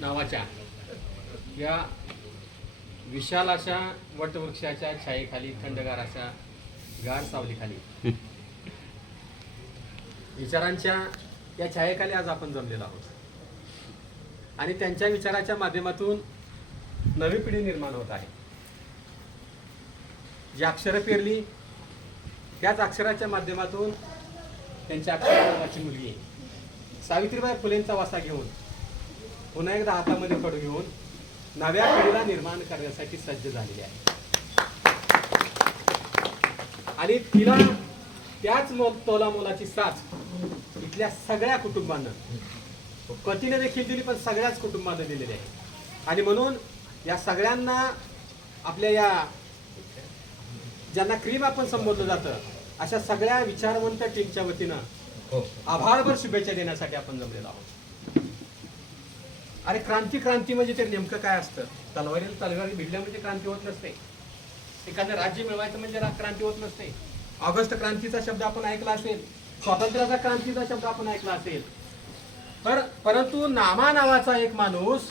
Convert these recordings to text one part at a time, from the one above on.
नावाच्या या विशाल अशा वटवृक्षाच्या छायेखाली थंडगार अशा गार सावलीखाली. विचारांच्या या छायेखाली आज आपण जमलेलो आहोत. आणि त्यांच्या विचाराच्या माध्यमातून नवी पिढी निर्माण होत आहे. जी अक्षरं पेरली त्याच अक्षराच्या माध्यमातून त्यांच्या अक्षर नावाची मुलगी सावित्रीबाई फुलेंचा वासा घेऊन पुन्हा एकदा हातामध्ये खडू घेऊन नव्या पिढीला निर्माण करण्यासाठी सज्ज झालेली आहे. आणि तिला त्याच तोला मोलाची साथ इथल्या सगळ्या कुटुंबांना पतीने देखील दिली पण सगळ्याच कुटुंबांना दिलेली आहे. आणि म्हणून या सगळ्यांना आपल्या या ज्यांना क्रीम आपण संबोधलं जातं अशा सगळ्या विचारवंत टीमच्या वतीनं आभारभर शुभेच्छा देण्यासाठी आपण जमलेलो आहोत. अरे क्रांती क्रांती म्हणजे ते नेमकं काय असतं? तलवारीला तलवारी भिडल्या म्हणजे क्रांती होत नसते. एखादं राज्य मिळवायचं म्हणजे क्रांती होत नसते. ऑगस्ट क्रांतीचा शब्द आपण ऐकला असेल. स्वातंत्र्याचा क्रांतीचा शब्द आपण ऐकला असेल. तर परंतु नामा नावाचा एक माणूस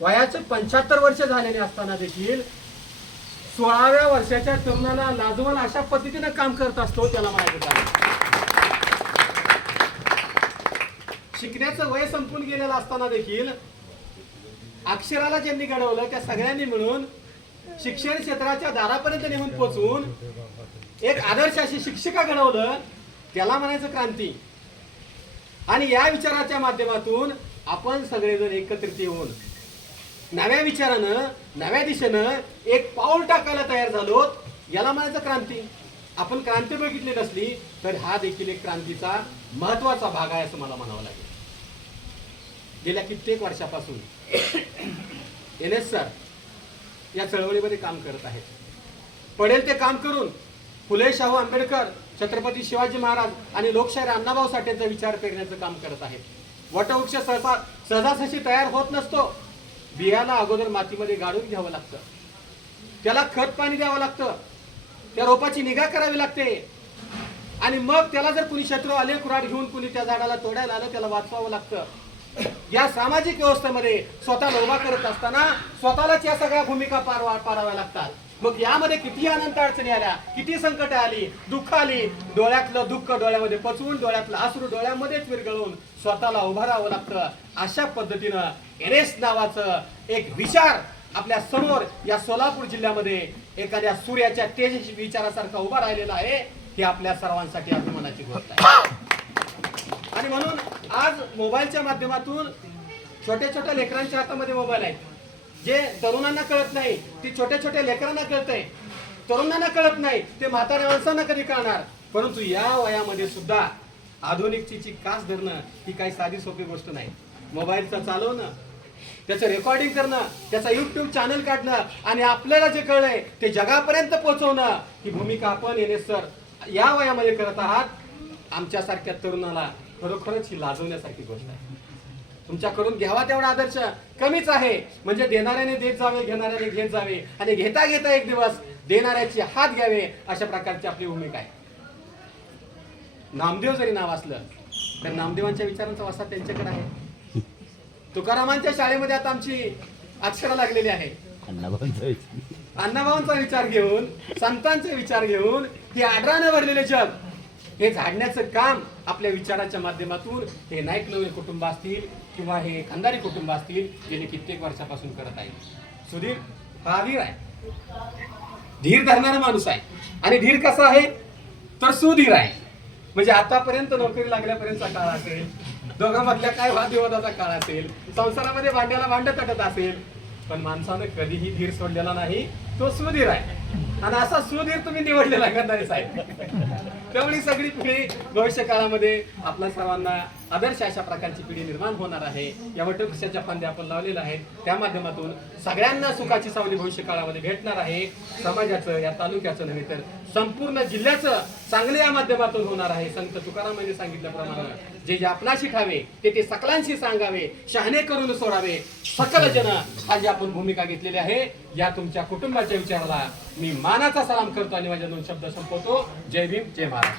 वयाचं पंच्याहत्तर वर्ष झालेले असताना देखील सोळाव्या वर्षाच्या तरुणाला लाजवाल अशा पद्धतीने काम करत असतो त्याला माहिती शिकण्याचं वय संपून गेलेलं असताना देखील अक्षराला ज्यांनी घडवलं त्या सगळ्यांनी मिळून शिक्षण क्षेत्राच्या दारापर्यंत नेऊन पोचवून एक आदर्श अशी शिक्षिका घडवलं त्याला म्हणायचं क्रांती. आणि या विचाराच्या माध्यमातून आपण सगळेजण एकत्रित येऊन नव्या विचारानं नव्या दिशेनं एक पाऊल टाकायला तयार झालो याला म्हणायचं क्रांती. आपण क्रांती बघितली नसली तर हा देखील एक क्रांतीचा महत्त्वाचा भाग आहे असं मला म्हणावं लागेल. गेल्या कित्येक वर्षापासून एन एस सर या चळवळीमध्ये काम करत आहेत. पडेल ते काम करून फुले शाहू आंबेडकर छत्रपती शिवाजी महाराज आणि लोकशाहीर अण्णाभाऊ साठेंचा विचार पेरण्याचं काम करत आहेत. वटवृक्ष सहसा सहजासहशी तयार होत नसतो. बियाला अगोदर मातीमध्ये गाडून घ्यावं लागतं. त्याला खत पाणी द्यावं लागतं. त्या रोपाची निगा करावी लागते. आणि मग त्याला जर कुणी शत्रू आले कुराड घेऊन कुणी त्या झाडाला तोडायला आलं त्याला वाचवावं लागतं. या सामाजिक व्यवस्थेमध्ये स्वतःला उभा करत असताना स्वतःलाच या सगळ्या भूमिका पार पाराव्या लागतात. मग यामध्ये किती अनंत अडचणी आल्या किती संकट आली दुःख आली डोळ्यातलं दुःख डोळ्यामध्ये पचवून डोळ्यातलं आसरू डोळ्यामध्येच विरघळून स्वतःला उभं राहावं लागतं. अशा पद्धतीनं एरेस नावाचं एक विचार आपल्यासमोर या सोलापूर जिल्ह्यामध्ये एखाद्या सूर्याच्या तेज विचारासारखा उभा राहिलेला आहे. हे आपल्या सर्वांसाठी अभिमानाची गोष्ट आहे. आणि म्हणून आज मोबाईलच्या माध्यमातून छोट्या छोट्या लेकरांच्या हातामध्ये मोबाईल आहे. जे तरुणांना कळत नाही ती छोट्या छोट्या लेकरांना कळतंय. तरुणांना कळत नाही ते म्हाताऱ्या माणसांना कधी कळणार? परंतु या वयामध्ये सुद्धा आधुनिकतेची कास धरणं ही काही साधी सोपी गोष्ट नाही. मोबाईलचं चालवणं त्याचं रेकॉर्डिंग करणं त्याचा युट्यूब चॅनल काढणं आणि आपल्याला जे कळलंय ते जगापर्यंत पोहोचवणं ही भूमिका आपण येणे सर या वयामध्ये करत आहात. आमच्यासारख्या तरुणाला खरोखरच ही लाजवण्यासारखी गोष्ट आहे. तुमच्याकडून घ्यावा तेवढा आदर्श कमीच आहे. म्हणजे देणाऱ्याने देत जावे घेणाऱ्याने घेत जावे. आणि घेता घेता एक दिवस देणाऱ्याचे हात घ्यावे अशा प्रकारची आपली भूमिका आहे. नामदेव जरी नाव असलं तर नामदेवांच्या विचारांचा वासा त्यांच्याकडे आहे. तुकारामांच्या शाळेमध्ये आता आमची अक्षरं लागलेली आहे. अण्णाभावांचा विचार घेऊन संतांचे विचार घेऊन हे आडरानं भरलेले जग. हे झाडण्याचं काम आपल्या विचाराच्या माध्यमातून हे नाईक नवे कुटुंब असतील किंवा हे खंदारी कुटुंब असतील गेले कित्येक वर्षापासून करत आहेत. सुधीर हा धीर आहे. धीर धरणारा माणूस आहे. आणि धीर कसा आहे? तर सुधीर आहे. म्हणजे आतापर्यंत नोकरी लागल्यापर्यंतचा काळ असेल दोघांमधल्या काय वादविवादाचा काळ असेल संसारामध्ये भांड्याला भांड तटत असेल पण माणसानं कधीही धीर सोडलेला नाही तो सुधीर आहे. आणि असा सुधीर तुम्ही निवडलेला गंधारे साहेब? त्यामुळे सगळी पिढी भविष्य काळामध्ये आपल्या सर्वांना आदर्श अशा प्रकारची पिढी निर्माण होणार आहे. या वटवृक्षाच्या फांद्या आपण लावलेल्या आहेत. त्या माध्यमातून सगळ्यांना सुखाची सावली भविष्य काळामध्ये भेटणार आहे. समाजाचं या तालुक्याचं नव्हे तर संपूर्ण जिल्ह्याचं चांगलं या माध्यमातून होणार आहे. संत तुकारामांनी सांगितल्याप्रमाणे जे जे आपणाशी ठावे ते ते सकलांशी सांगावे शहाणे करून सोडावे. सकल जन हा जी आपण भूमिका घेतलेली आहे. या तुमच्या कुटुंबाच्या विचाराला मी मानाचा सलाम करतो आणि माझ्या दोन शब्द संपवतो. जय भीम जय महाराज